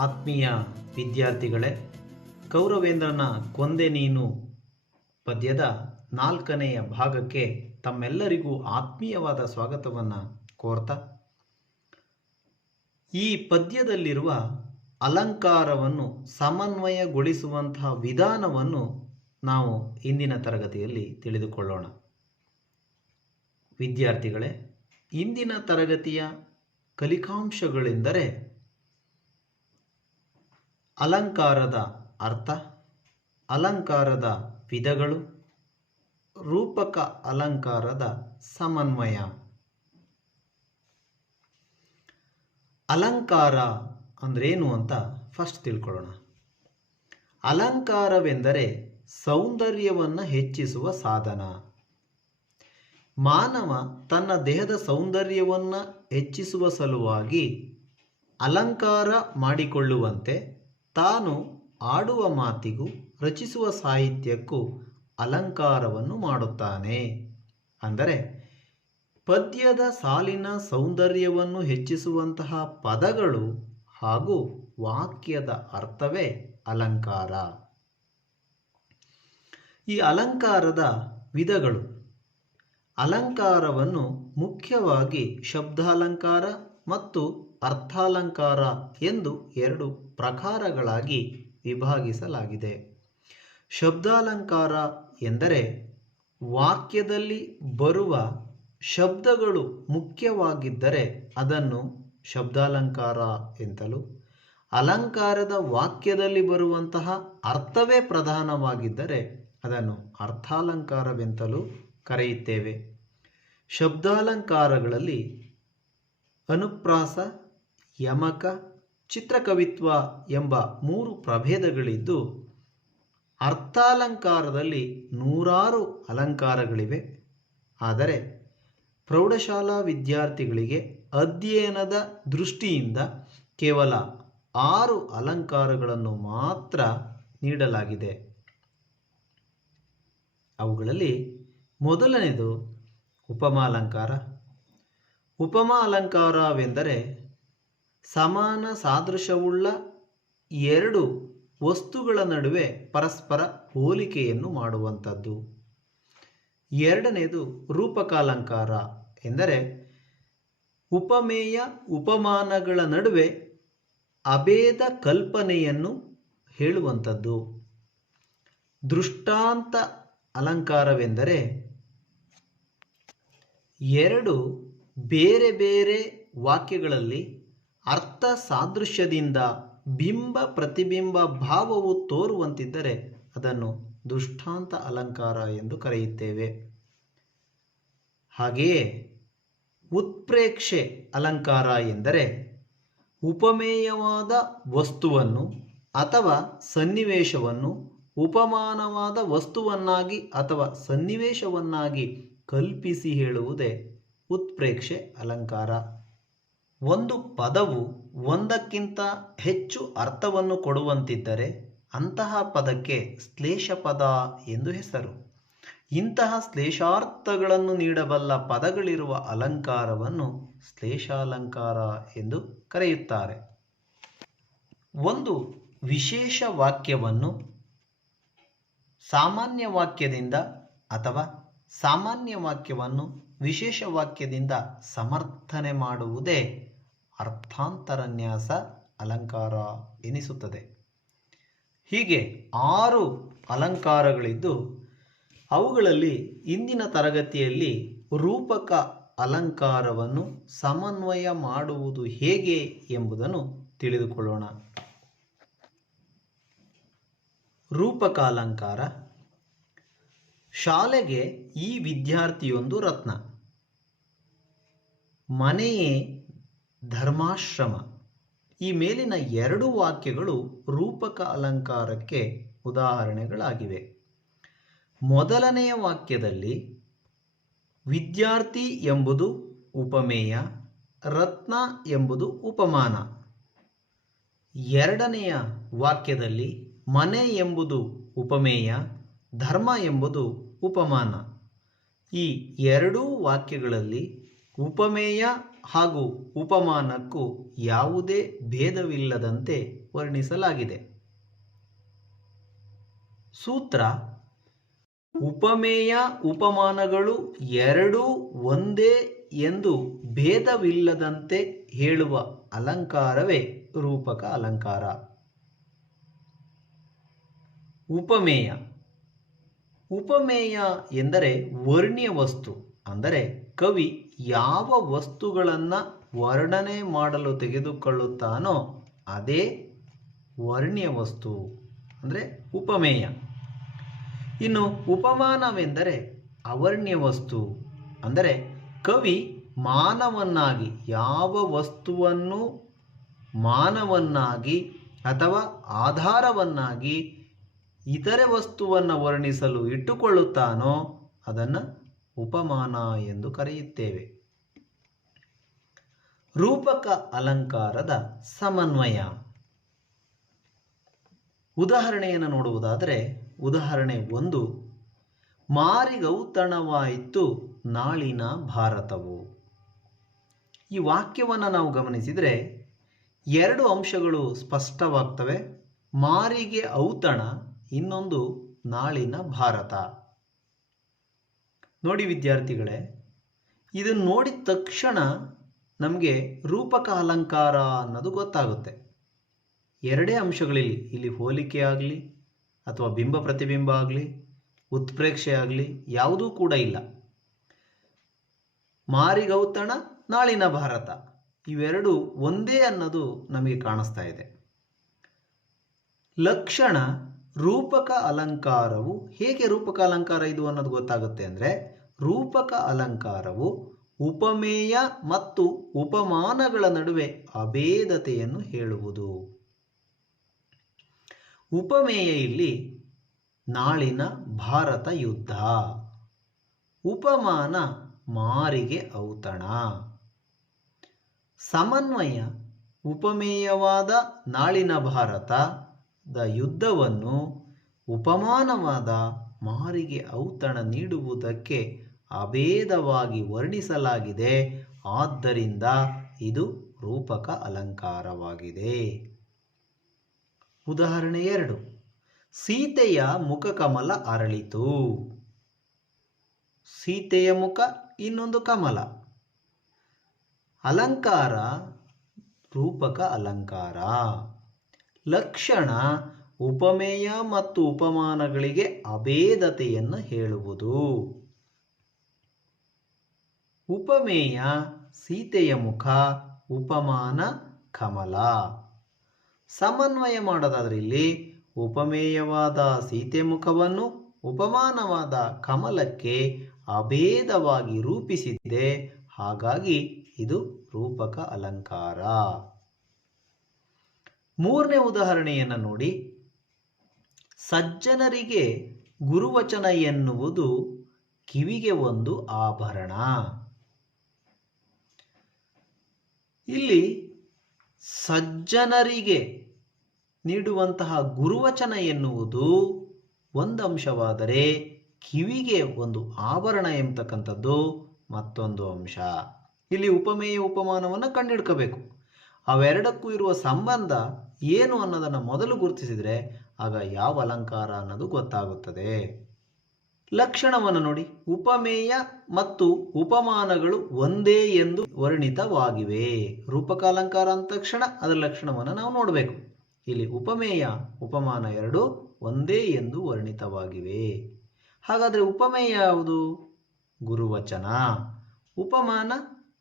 ಆತ್ಮೀಯ ವಿದ್ಯಾರ್ಥಿಗಳೇ, ಕೌರವೇಂದ್ರನ ಕೊಂದೆ ನೀನು ಪದ್ಯದ 4ನೆಯ ಭಾಗಕ್ಕೆ ತಮ್ಮೆಲ್ಲರಿಗೂ ಆತ್ಮೀಯವಾದ ಸ್ವಾಗತವನ್ನು ಕೋರ್ತಾ, ಈ ಪದ್ಯದಲ್ಲಿರುವ ಅಲಂಕಾರವನ್ನು ಸಮನ್ವಯಗೊಳಿಸುವಂತಹ ವಿಧಾನವನ್ನು ನಾವು ಇಂದಿನ ತರಗತಿಯಲ್ಲಿ ತಿಳಿದುಕೊಳ್ಳೋಣ. ವಿದ್ಯಾರ್ಥಿಗಳೇ, ಇಂದಿನ ತರಗತಿಯ ಕಲಿಕಾಂಶಗಳೆಂದರೆ ಅಲಂಕಾರದ ಅರ್ಥ, ಅಲಂಕಾರದ ವಿಧಗಳು, ರೂಪಕ ಅಲಂಕಾರದ ಸಮನ್ವಯ. ಅಲಂಕಾರ ಅಂದ್ರೇನು ಅಂತ ಫಸ್ಟ್ ತಿಳ್ಕೊಳ್ಳೋಣ. ಅಲಂಕಾರವೆಂದರೆ ಸೌಂದರ್ಯವನ್ನು ಹೆಚ್ಚಿಸುವ ಸಾಧನ. ಮಾನವ ತನ್ನ ದೇಹದ ಸೌಂದರ್ಯವನ್ನು ಹೆಚ್ಚಿಸುವ ಸಲುವಾಗಿ ಅಲಂಕಾರ ಮಾಡಿಕೊಳ್ಳುವಂತೆ ತಾನು ಆಡುವ ಮಾತಿಗೂ ರಚಿಸುವ ಸಾಹಿತ್ಯಕ್ಕೂ ಅಲಂಕಾರವನ್ನು ಮಾಡುತ್ತಾನೆ. ಅಂದರೆ ಪದ್ಯದ ಸಾಲಿನ ಸೌಂದರ್ಯವನ್ನು ಹೆಚ್ಚಿಸುವಂತಹ ಪದಗಳು ಹಾಗೂ ವಾಕ್ಯದ ಅರ್ಥವೇ ಅಲಂಕಾರ. ಈ ಅಲಂಕಾರದ ವಿಧಗಳು. ಅಲಂಕಾರವನ್ನು ಮುಖ್ಯವಾಗಿ ಶಬ್ದಾಲಂಕಾರ ಮತ್ತು ಅರ್ಥಾಲಂಕಾರ ಎಂದು 2 ಪ್ರಕಾರಗಳಾಗಿ ವಿಭಾಗಿಸಲಾಗಿದೆ. ಶಬ್ದಾಲಂಕಾರ ಎಂದರೆ ವಾಕ್ಯದಲ್ಲಿ ಬರುವ ಶಬ್ದಗಳು ಮುಖ್ಯವಾಗಿದ್ದರೆ ಅದನ್ನು ಶಬ್ದಾಲಂಕಾರ ಎಂತಲೂ, ಅಲಂಕಾರದ ವಾಕ್ಯದಲ್ಲಿ ಬರುವಂತಹ ಅರ್ಥವೇ ಪ್ರಧಾನವಾಗಿದ್ದರೆ ಅದನ್ನು ಅರ್ಥಾಲಂಕಾರವೆಂತಲೂ ಕರೆಯುತ್ತೇವೆ. ಶಬ್ದಾಲಂಕಾರಗಳಲ್ಲಿ ಅನುಪ್ರಾಸ, ಯಮಕ, ಚಿತ್ರಕವಿತ್ವ ಎಂಬ 3 ಪ್ರಭೇದಗಳಿದ್ದು, ಅರ್ಥಾಲಂಕಾರದಲ್ಲಿ 100 ಅಲಂಕಾರಗಳಿವೆ. ಆದರೆ ಪ್ರೌಢಶಾಲಾ ವಿದ್ಯಾರ್ಥಿಗಳಿಗೆ ಅಧ್ಯಯನದ ದೃಷ್ಟಿಯಿಂದ ಕೇವಲ 6 ಅಲಂಕಾರಗಳನ್ನು ಮಾತ್ರ ನೀಡಲಾಗಿದೆ. ಅವುಗಳಲ್ಲಿ ಮೊದಲನೇದು ಉಪಮಾಲಂಕಾರ. ಉಪಮಾ ಅಲಂಕಾರವೆಂದರೆ ಸಮಾನ ಸಾದೃಶ್ಯವುಳ್ಳ 2 ವಸ್ತುಗಳ ನಡುವೆ ಪರಸ್ಪರ ಹೋಲಿಕೆಯನ್ನು ಮಾಡುವಂಥದ್ದು. ಎರಡನೇದು ರೂಪಕಾಲಂಕಾರ ಎಂದರೆ ಉಪಮೇಯ ಉಪಮಾನಗಳ ನಡುವೆ ಅಭೇದ ಕಲ್ಪನೆಯನ್ನು ಹೇಳುವಂಥದ್ದು. ದೃಷ್ಟಾಂತ ಅಲಂಕಾರವೆಂದರೆ 2 ಬೇರೆ ಬೇರೆ ವಾಕ್ಯಗಳಲ್ಲಿ ಅರ್ಥ ಸಾದೃಶ್ಯದಿಂದ ಬಿಂಬ ಪ್ರತಿಬಿಂಬ ಭಾವವು ತೋರುವಂತಿದ್ದರೆ ಅದನ್ನು ದೃಷ್ಟಾಂತ ಅಲಂಕಾರ ಎಂದು ಕರೆಯುತ್ತೇವೆ. ಹಾಗೆಯೇ ಉತ್ಪ್ರೇಕ್ಷೆ ಅಲಂಕಾರ ಎಂದರೆ ಉಪಮೇಯವಾದ ವಸ್ತುವನ್ನು ಅಥವಾ ಸನ್ನಿವೇಶವನ್ನು ಉಪಮಾನವಾದ ವಸ್ತುವನ್ನಾಗಿ ಅಥವಾ ಸನ್ನಿವೇಶವನ್ನಾಗಿ ಕಲ್ಪಿಸಿ ಹೇಳುವುದೇ ಉತ್ಪ್ರೇಕ್ಷೆ ಅಲಂಕಾರ. ಒಂದು ಪದವು ಒಂದಕ್ಕಿಂತ ಹೆಚ್ಚು ಅರ್ಥವನ್ನು ಕೊಡುವಂತಿದ್ದರೆ ಅಂತಹ ಪದಕ್ಕೆ ಶ್ಲೇಷ ಪದ ಎಂದು ಹೆಸರು. ಇಂತಹ ಶ್ಲೇಷಾರ್ಥಗಳನ್ನು ನೀಡಬಲ್ಲ ಪದಗಳಿರುವ ಅಲಂಕಾರವನ್ನು ಶ್ಲೇಷಾಲಂಕಾರ ಎಂದು ಕರೆಯುತ್ತಾರೆ. ಒಂದು ವಿಶೇಷ ವಾಕ್ಯವನ್ನು ಸಾಮಾನ್ಯ ವಾಕ್ಯದಿಂದ ಅಥವಾ ಸಾಮಾನ್ಯ ವಾಕ್ಯವನ್ನು ವಿಶೇಷ ವಾಕ್ಯದಿಂದ ಸಮರ್ಥನೆ ಮಾಡುವುದೇ ಅರ್ಥಾಂತರನ್ಯಾಸ ಅಲಂಕಾರ ಎನಿಸುತ್ತದೆ. ಹೀಗೆ 6 ಅಲಂಕಾರಗಳಿದ್ದು, ಅವುಗಳಲ್ಲಿ ಇಂದಿನ ತರಗತಿಯಲ್ಲಿ ರೂಪಕ ಅಲಂಕಾರವನ್ನು ಸಮನ್ವಯ ಮಾಡುವುದು ಹೇಗೆ ಎಂಬುದನ್ನು ತಿಳಿದುಕೊಳ್ಳೋಣ. ರೂಪಕ ಅಲಂಕಾರ. ಶಾಲೆಗೆ ಈ ವಿದ್ಯಾರ್ಥಿಯೊಂದು ರತ್ನ, ಮನೆಯೇ ಧರ್ಮಾಶ್ರಮ. ಈ ಮೇಲಿನ 2 ವಾಕ್ಯಗಳು ರೂಪಕ ಅಲಂಕಾರಕ್ಕೆ ಉದಾಹರಣೆಗಳಾಗಿವೆ. ಮೊದಲನೆಯ ವಾಕ್ಯದಲ್ಲಿ ವಿದ್ಯಾರ್ಥಿ ಎಂಬುದು ಉಪಮೇಯ, ರತ್ನ ಎಂಬುದು ಉಪಮಾನ. ಎರಡನೆಯ ವಾಕ್ಯದಲ್ಲಿ ಮನೆ ಎಂಬುದು ಉಪಮೇಯ, ಧರ್ಮ ಎಂಬುದು ಉಪಮಾನ. ಈ 2 ವಾಕ್ಯಗಳಲ್ಲಿ ಉಪಮೇಯ ಹಾಗೂ ಉಪಮಾನಕ್ಕೂ ಯಾವುದೇ ಭೇದವಿಲ್ಲದಂತೆ ವರ್ಣಿಸಲಾಗಿದೆ. ಸೂತ್ರ: ಉಪಮೇಯ ಉಪಮಾನಗಳು ಎರಡೂ ಒಂದೇ ಎಂದು ಭೇದವಿಲ್ಲದಂತೆ ಹೇಳುವ ಅಲಂಕಾರವೇ ರೂಪಕ ಅಲಂಕಾರ. ಉಪಮೇಯ: ಉಪಮೇಯ ಎಂದರೆ ವರ್ಣ್ಯ ವಸ್ತು. ಅಂದರೆ ಕವಿ ಯಾವ ವಸ್ತುಗಳನ್ನು ವರ್ಣನೆ ಮಾಡಲು ತೆಗೆದುಕೊಳ್ಳುತ್ತಾನೋ ಅದೇ ವರ್ಣ್ಯ ವಸ್ತು, ಅಂದರೆ ಉಪಮೇಯ. ಇನ್ನು ಉಪಮಾನವೆಂದರೆ ಅವರ್ಣ್ಯ ವಸ್ತು. ಅಂದರೆ ಕವಿ ಮಾನವನ್ನಾಗಿ ಯಾವ ವಸ್ತುವನ್ನು ಮಾನವನ್ನಾಗಿ ಅಥವಾ ಆಧಾರವನ್ನಾಗಿ ಇತರೆ ವಸ್ತುವನ್ನು ವರ್ಣಿಸಲು ಇಟ್ಟುಕೊಳ್ಳುತ್ತಾನೋ ಅದನ್ನು ಉಪಮಾನ ಎಂದು ಕರೆಯುತ್ತೇವೆ. ರೂಪಕ ಅಲಂಕಾರದ ಸಮನ್ವಯ. ಉದಾಹರಣೆಯನ್ನು ನೋಡುವುದಾದರೆ, ಉದಾಹರಣೆ 1: ಮಾರಿಗೌತಣವಾಯಿತು ನಾಳಿನ ಭಾರತವು. ಈ ವಾಕ್ಯವನ್ನು ನಾವು ಗಮನಿಸಿದರೆ ಎರಡು ಅಂಶಗಳು ಸ್ಪಷ್ಟವಾಗ್ತವೆ. ಮಾರಿಗೆ ಔತಣ, ಇನ್ನೊಂದು ನಾಳಿನ ಭಾರತ. ನೋಡಿ ವಿದ್ಯಾರ್ಥಿಗಳೇ, ಇದನ್ನು ನೋಡಿದ ತಕ್ಷಣ ನಮಗೆ ರೂಪಕ ಅಲಂಕಾರ ಅನ್ನೋದು ಗೊತ್ತಾಗುತ್ತೆ. ಎರಡೇ ಅಂಶಗಳಿಲ್ಲಿ, ಇಲ್ಲಿ ಹೋಲಿಕೆ ಆಗಲಿ ಅಥವಾ ಬಿಂಬ ಪ್ರತಿಬಿಂಬ ಆಗಲಿ ಉತ್ಪ್ರೇಕ್ಷೆ ಆಗಲಿ ಯಾವುದೂ ಕೂಡ ಇಲ್ಲ. ಮಾರಿಗೌತಣ, ನಾಳಿನ ಭಾರತ ಇವೆರಡು ಒಂದೇ ಅನ್ನೋದು ನಮಗೆ ಕಾಣಿಸ್ತಾ ಇದೆ. ಲಕ್ಷಣ: ರೂಪಕ ಅಲಂಕಾರವು ಹೇಗೆ ರೂಪಕ ಅಲಂಕಾರ ಇದು ಅನ್ನೋದು ಗೊತ್ತಾಗುತ್ತೆ ಅಂದರೆ, ರೂಪಕ ಅಲಂಕಾರವು ಉಪಮೇಯ ಮತ್ತು ಉಪಮಾನಗಳ ನಡುವೆ ಅಭೇದತೆಯನ್ನು ಹೇಳುವುದು. ಉಪಮೇಯ ಇಲ್ಲಿ ನಾಳಿನ ಭಾರತ ಯುದ್ಧ, ಉಪಮಾನ ಮಾರಿಗೆ ಔತಣ. ಸಮನ್ವಯ: ಉಪಮೇಯವಾದ ನಾಳಿನ ಭಾರತದ ಯುದ್ಧವನ್ನು ಉಪಮಾನವಾದ ಮಾರಿಗೆ ಔತಣ ನೀಡುವುದಕ್ಕೆ ಅಭೇದವಾಗಿ ವರ್ಣಿಸಲಾಗಿದೆ. ಆದ್ದರಿಂದ ಇದು ರೂಪಕ ಅಲಂಕಾರವಾಗಿದೆ. ಉದಾಹರಣೆ 2: ಸೀತೆಯ ಮುಖಕಮಲ ಅರಳಿತು. ಸೀತೆಯ ಮುಖ, ಇನ್ನೊಂದು ಕಮಲ. ಅಲಂಕಾರ ರೂಪಕ ಅಲಂಕಾರ. ಲಕ್ಷಣ: ಉಪಮೇಯ ಮತ್ತು ಉಪಮಾನಗಳಿಗೆ ಅಭೇದತೆಯನ್ನು ಹೇಳುವುದು. ಉಪಮೇಯ ಸೀತೆಯ ಮುಖ, ಉಪಮಾನ ಕಮಲ. ಸಮನ್ವಯ ಮಾಡೋದಾದ್ರೆ ಇಲ್ಲಿ ಉಪಮೇಯವಾದ ಸೀತೆ ಮುಖವನ್ನು ಉಪಮಾನವಾದ ಕಮಲಕ್ಕೆ ಅಭೇದವಾಗಿ ರೂಪಿಸಿದೆ. ಹಾಗಾಗಿ ಇದು ರೂಪಕ ಅಲಂಕಾರ. ಮೂರನೇ ಉದಾಹರಣೆಯನ್ನು ನೋಡಿ. ಸಜ್ಜನರಿಗೆ ಗುರುವಚನ ಎನ್ನುವುದು ಕಿವಿಗೆ ಒಂದು ಆಭರಣ. ಇಲ್ಲಿ ಸಜ್ಜನರಿಗೆ ನೀಡುವಂತಹ ಗುರುವಚನ ಎನ್ನುವುದು ಒಂದು ಅಂಶವಾದರೆ, ಕಿವಿಗೆ ಒಂದು ಆಭರಣ ಎಂಬತಕ್ಕಂಥದ್ದು ಮತ್ತೊಂದು ಅಂಶ. ಇಲ್ಲಿ ಉಪಮೇಯ ಉಪಮಾನವನ್ನು ಕಂಡುಹಿಡ್ಕೋಬೇಕು. ಅವೆರಡಕ್ಕೂ ಇರುವ ಸಂಬಂಧ ಏನು ಅನ್ನೋದನ್ನು ಮೊದಲು ಗುರುತಿಸಿದರೆ ಆಗ ಯಾವ ಅಲಂಕಾರ ಅನ್ನೋದು ಗೊತ್ತಾಗುತ್ತದೆ. ಲಕ್ಷಣವನ್ನು ನೋಡಿ. ಉಪಮೇಯ ಮತ್ತು ಉಪಮಾನಗಳು ಒಂದೇ ಎಂದು ವರ್ಣಿತವಾಗಿವೆ. ರೂಪಕ ಅಲಂಕಾರ ಅಂದ ತಕ್ಷಣ ಅದರ ಲಕ್ಷಣವನ್ನು ನಾವು ನೋಡಬೇಕು. ಇಲ್ಲಿ ಉಪಮೇಯ ಉಪಮಾನ ಎರಡು ಒಂದೇ ಎಂದು ವರ್ಣಿತವಾಗಿವೆ. ಹಾಗಾದರೆ ಉಪಮೇಯ ಯಾವುದು? ಗುರುವಚನ. ಉಪಮಾನ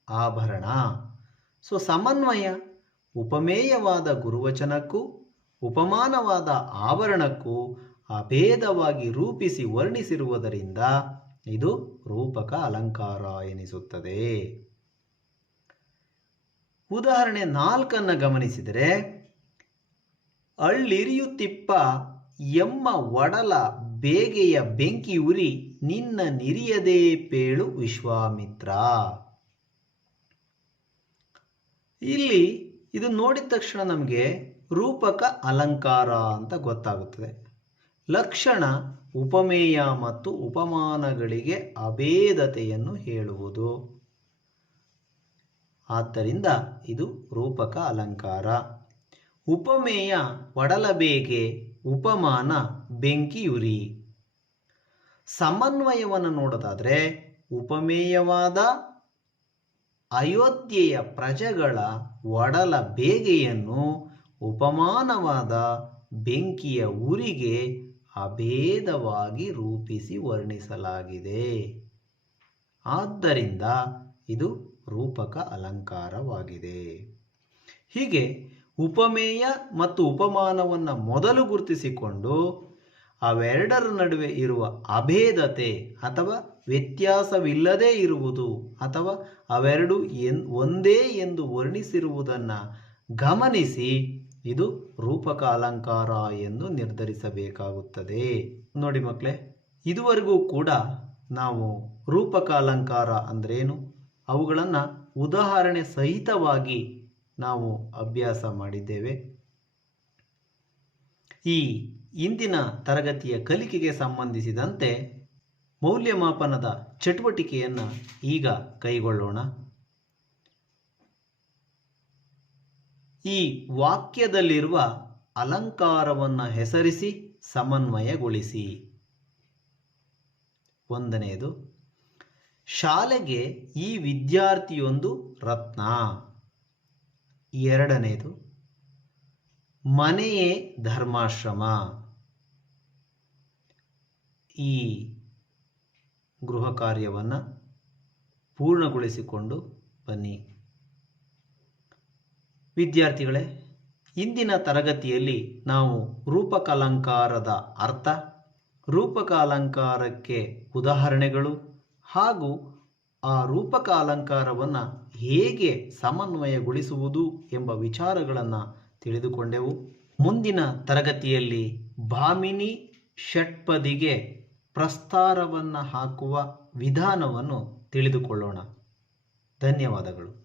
ಆಭರಣ. ಸೊ ಸಮನ್ವಯ ಉಪಮೇಯವಾದ ಗುರುವಚನಕ್ಕೂ ಉಪಮಾನವಾದ ಆಭರಣಕ್ಕೂ ಅಭೇದವಾಗಿ ರೂಪಿಸಿ ವರ್ಣಿಸಿರುವುದರಿಂದ ಇದು ರೂಪಕ ಅಲಂಕಾರ ಎನಿಸುತ್ತದೆ. ಉದಾಹರಣೆ 4 ಗಮನಿಸಿದರೆ, ಅಳ್ಳಿರಿಯುತ್ತಿಪ್ಪ ಎಮ್ಮ ಒಡಲ ಬೇಗೆಯ ಬೆಂಕಿ ಉರಿ ನಿನ್ನ ನಿರಿಯದೇ ಪೇಳು ವಿಶ್ವಾಮಿತ್ರ. ಇಲ್ಲಿ ಇದು ನೋಡಿದ ತಕ್ಷಣ ನಮಗೆ ರೂಪಕ ಅಲಂಕಾರ ಅಂತ ಗೊತ್ತಾಗುತ್ತದೆ. ಲಕ್ಷಣ ಉಪಮೇಯ ಮತ್ತು ಉಪಮಾನಗಳಿಗೆ ಅಭೇದತೆಯನ್ನು ಹೇಳುವುದು. ಆದ್ದರಿಂದ ಇದು ರೂಪಕ ಅಲಂಕಾರ. ಉಪಮೇಯ ಒಡಲಬೇಗೆ ಉಪಮಾನ ಬೆಂಕಿಯುರಿ. ಸಮನ್ವಯವನ್ನು ನೋಡೋದಾದರೆ ಉಪಮೇಯವಾದ ಅಯೋಧ್ಯೆಯ ಪ್ರಜೆಗಳ ಒಡಲ ಬೇಗೆಯನ್ನು ಉಪಮಾನವಾದ ಬೆಂಕಿಯ ಉರಿಗೆ ಅಭೇದವಾಗಿ ರೂಪಿಸಿ ವರ್ಣಿಸಲಾಗಿದೆ. ಆದ್ದರಿಂದ ಇದು ರೂಪಕ ಅಲಂಕಾರವಾಗಿದೆ. ಹೀಗೆ ಉಪಮೇಯ ಮತ್ತು ಉಪಮಾನವನ್ನು ಮೊದಲು ಗುರುತಿಸಿಕೊಂಡು ಅವೆರಡರ ನಡುವೆ ಇರುವ ಅಭೇದತೆ ಅಥವಾ ವ್ಯತ್ಯಾಸವಿಲ್ಲದೇ ಇರುವುದು ಅಥವಾ ಅವೆರಡು ಒಂದೇ ಎಂದು ವರ್ಣಿಸಿರುವುದನ್ನು ಗಮನಿಸಿ ಇದು ರೂಪಕ ಅಲಂಕಾರ ಎಂದು ನಿರ್ಧರಿಸಬೇಕಾಗುತ್ತದೆ. ನೋಡಿ ಮಕ್ಕಳೇ, ಇದುವರೆಗೂ ಕೂಡ ನಾವು ರೂಪಕ ಅಲಂಕಾರ ಅಂದ್ರೇನು, ಅವುಗಳನ್ನು ಉದಾಹರಣೆ ಸಹಿತವಾಗಿ ನಾವು ಅಭ್ಯಾಸ ಮಾಡಿದ್ದೇವೆ. ಈ ಇಂದಿನ ತರಗತಿಯ ಕಲಿಕೆಗೆ ಸಂಬಂಧಿಸಿದಂತೆ ಮೌಲ್ಯಮಾಪನದ ಚಟುವಟಿಕೆಯನ್ನು ಈಗ ಕೈಗೊಳ್ಳೋಣ. ಈ ವಾಕ್ಯದಲ್ಲಿರುವ ಅಲಂಕಾರವನ್ನು ಹೆಸರಿಸಿ ಸಮನ್ವಯಗೊಳಿಸಿ. ಒಂದನೆಯದು, ಶಾಲೆಗೆ ಈ ವಿದ್ಯಾರ್ಥಿಯೊಂದು ರತ್ನ. ಎರಡನೆಯದು, ಮನೆಯೇ ಧರ್ಮಾಶ್ರಮ. ಈ ಗೃಹ ಕಾರ್ಯವನ್ನು ಪೂರ್ಣಗೊಳಿಸಿಕೊಂಡು ಬನ್ನಿ. ವಿದ್ಯಾರ್ಥಿಗಳೇ, ಇಂದಿನ ತರಗತಿಯಲ್ಲಿ ನಾವು ರೂಪಕ ಅಲಂಕಾರದ ಅರ್ಥ, ರೂಪಕ ಅಲಂಕಾರಕ್ಕೆ ಉದಾಹರಣೆಗಳು ಹಾಗೂ ಆ ರೂಪಕ ಅಲಂಕಾರವನ್ನು ಹೇಗೆ ಸಮನ್ವಯಗೊಳಿಸುವುದು ಎಂಬ ವಿಚಾರಗಳನ್ನು ತಿಳಿದುಕೊಂಡೆವು. ಮುಂದಿನ ತರಗತಿಯಲ್ಲಿ ಭಾಮಿನಿ ಷಟ್ಪದಿಗೆ ಪ್ರಸ್ತಾರವನ್ನು ಹಾಕುವ ವಿಧಾನವನ್ನು ತಿಳಿದುಕೊಳ್ಳೋಣ. ಧನ್ಯವಾದಗಳು.